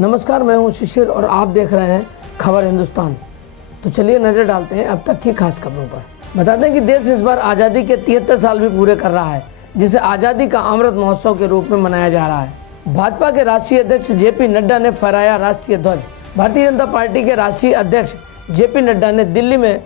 नमस्कार, मैं हूं शिशिर और आप देख रहे हैं खबर हिंदुस्तान। तो चलिए नज़र डालते हैं अब तक की खास खबरों पर। बता दें कि देश इस बार आज़ादी के 73 साल भी पूरे कर रहा है, जिसे आज़ादी का अमृत महोत्सव के रूप में मनाया जा रहा है। भाजपा के राष्ट्रीय अध्यक्ष जेपी नड्डा ने फहराया राष्ट्रीय ध्वज। भारतीय जनता पार्टी के राष्ट्रीय अध्यक्ष जेपी नड्डा ने दिल्ली में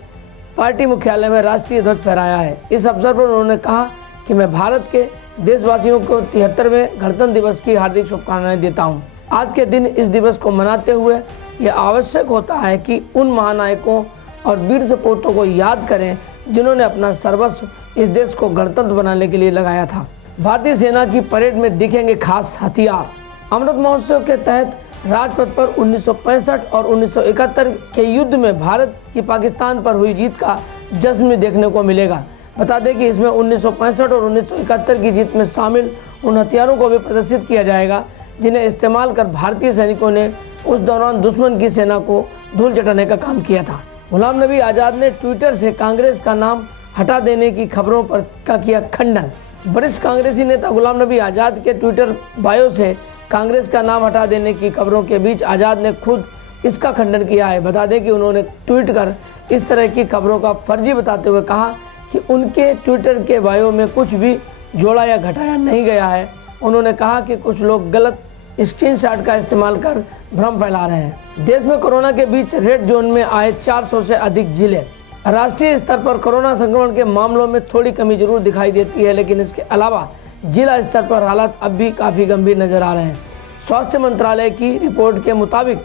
पार्टी मुख्यालय में राष्ट्रीय ध्वज फहराया है। इस अवसर पर उन्होंने कहा कि मैं भारत के देशवासियों को 73वें गणतंत्र दिवस की हार्दिक शुभकामनाएं देता हूं। आज के दिन इस दिवस को मनाते हुए यह आवश्यक होता है कि उन महानायकों और वीर सपूतों को याद करें जिन्होंने अपना सर्वस्व इस देश को गणतंत्र बनाने के लिए लगाया था। भारतीय सेना की परेड में दिखेंगे खास हथियार। अमृत महोत्सव के तहत राजपथ पर 1965 और 1971 के युद्ध में भारत की पाकिस्तान पर हुई जीत का जश्न भी देखने को मिलेगा। बता दें कि इसमें 1965 और 1971 की जीत में शामिल उन हथियारों को भी प्रदर्शित किया जाएगा जिन्हें इस्तेमाल कर भारतीय सैनिकों ने उस दौरान दुश्मन की सेना को धूल चटाने का काम किया था। गुलाम नबी आज़ाद ने ट्विटर से कांग्रेस का नाम हटा देने की खबरों पर का किया खंडन। वरिष्ठ कांग्रेसी नेता गुलाम नबी आज़ाद के ट्विटर बायो से कांग्रेस का नाम हटा देने की खबरों के बीच आज़ाद ने खुद इसका खंडन किया है। बता दें कि उन्होंने ट्वीट कर इस तरह की खबरों का फर्जी बताते हुए कहा कि उनके ट्विटर के बायो में कुछ भी जोड़ा या घटाया नहीं गया है। उन्होंने कहा कि कुछ लोग गलत स्क्रीनशॉट का इस्तेमाल कर भ्रम फैला रहे हैं। देश में कोरोना के बीच रेड जोन में आए 400 से अधिक जिले। राष्ट्रीय स्तर पर कोरोना संक्रमण के मामलों में थोड़ी कमी जरूर दिखाई देती है, लेकिन इसके अलावा जिला स्तर पर हालात अब भी काफ़ी गंभीर नजर आ रहे हैं। स्वास्थ्य मंत्रालय की रिपोर्ट के मुताबिक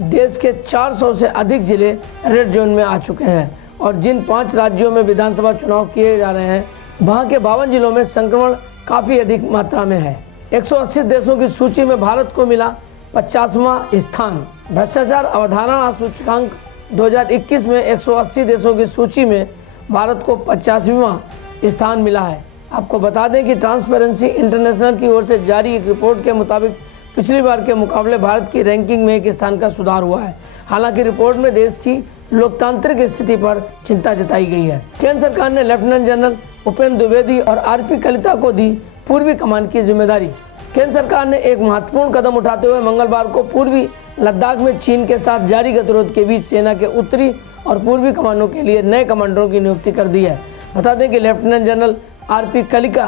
देश के 400 से अधिक जिले रेड जोन में आ चुके हैं और जिन 5 राज्यों में विधानसभा चुनाव किए जा रहे हैं वहाँ के 52 जिलों में संक्रमण काफ़ी अधिक मात्रा में है। 180 देशों की सूची में भारत को मिला 50वां स्थान। भ्रष्टाचार अवधारणा सूचकांक 2021 में 180 देशों की सूची में भारत को 50वां स्थान मिला है। आपको बता दें कि ट्रांसपेरेंसी इंटरनेशनल की ओर से जारी एक रिपोर्ट के मुताबिक पिछली बार के मुकाबले भारत की रैंकिंग में एक स्थान का सुधार हुआ है। हालांकि रिपोर्ट में देश की लोकतांत्रिक स्थिति पर चिंता जताई गई है। केंद्र सरकार ने लेफ्टिनेंट जनरल उपेंद्र द्विवेदी और आरपी कलिता को दी पूर्वी कमान की जिम्मेदारी। केंद्र सरकार ने एक महत्वपूर्ण कदम उठाते हुए मंगलवार को पूर्वी लद्दाख में चीन के साथ जारी गतिरोध के बीच सेना के उत्तरी और पूर्वी कमानों के लिए नए कमांडरों की नियुक्ति कर दी है। बता दें कि लेफ्टिनेंट जनरल आरपी कलिका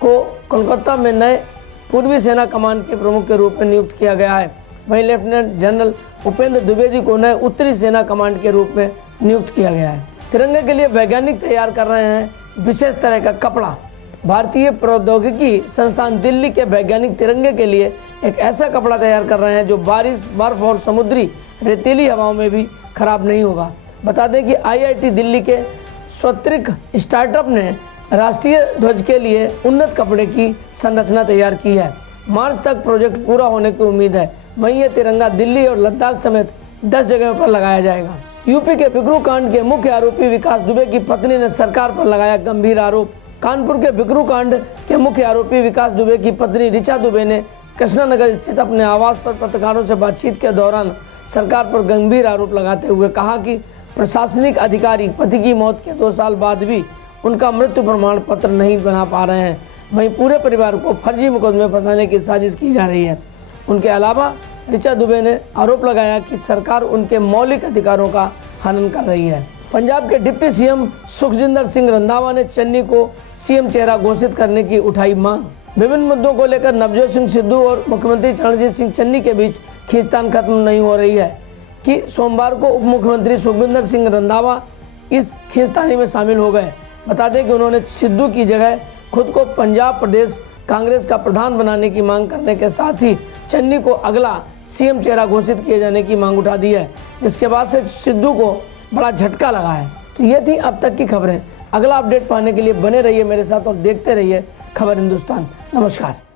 को कोलकाता में नए पूर्वी सेना कमान के प्रमुख के रूप में नियुक्त किया गया है। वहीं लेफ्टिनेंट जनरल उपेंद्र द्विवेदी को नए उत्तरी सेना कमांड के रूप में नियुक्त किया गया है। तिरंगे के लिए वैज्ञानिक तैयार कर रहे हैं विशेष तरह का कपड़ा। भारतीय प्रौद्योगिकी संस्थान दिल्ली के वैज्ञानिक तिरंगे के लिए एक ऐसा कपड़ा तैयार कर रहे हैं जो बारिश, बर्फ और समुद्री रेतीली हवाओं में भी खराब नहीं होगा। बता दें कि आईआईटी दिल्ली के स्वत्रिक स्टार्टअप ने राष्ट्रीय ध्वज के लिए उन्नत कपड़े की संरचना तैयार की है। मार्च तक प्रोजेक्ट पूरा होने की उम्मीद है। वहीं यह तिरंगा दिल्ली और लद्दाख समेत 10 जगहों पर लगाया जाएगा। यूपी के बिकरू कांड के मुख्य आरोपी विकास दुबे की पत्नी ने सरकार पर लगाया गंभीर आरोप। कानपुर के बिकरू कांड के मुख्य आरोपी विकास दुबे की पत्नी ऋचा दुबे ने कृष्णानगर स्थित अपने आवास पर पत्रकारों से बातचीत के दौरान सरकार पर गंभीर आरोप लगाते हुए कहा कि प्रशासनिक अधिकारी पति की मौत के 2 साल बाद भी उनका मृत्यु प्रमाण पत्र नहीं बना पा रहे हैं। वहीं पूरे परिवार को फर्जी मुकदमे फंसाने की साजिश की जा रही है। उनके अलावा ऋचा दुबे ने आरोप लगाया कि सरकार उनके मौलिक अधिकारों का हनन कर रही है। पंजाब के डिप्टी सीएम सुखजिंदर सिंह रंधावा ने चन्नी को सीएम चेहरा घोषित करने की उठाई मांग। विभिन्न मुद्दों को लेकर नवजोत सिंह सिद्धू और मुख्यमंत्री चरणजीत सिंह चन्नी के बीच खींचतान खत्म नहीं हो रही है कि सोमवार को उप मुख्यमंत्री सुखविंदर सिंह रंधावा इस खींचतानी में शामिल हो गए। बता दें कि उन्होंने सिद्धू की जगह खुद को पंजाब प्रदेश कांग्रेस का प्रधान बनाने की मांग करने के साथ ही चन्नी को अगला सीएम चेहरा घोषित किए जाने की मांग उठा दी है, जिसके बाद से सिद्धू को बड़ा झटका लगा है। तो ये थी अब तक की खबरें। अगला अपडेट पाने के लिए बने रहिए मेरे साथ और देखते रहिए खबर हिंदुस्तान। नमस्कार।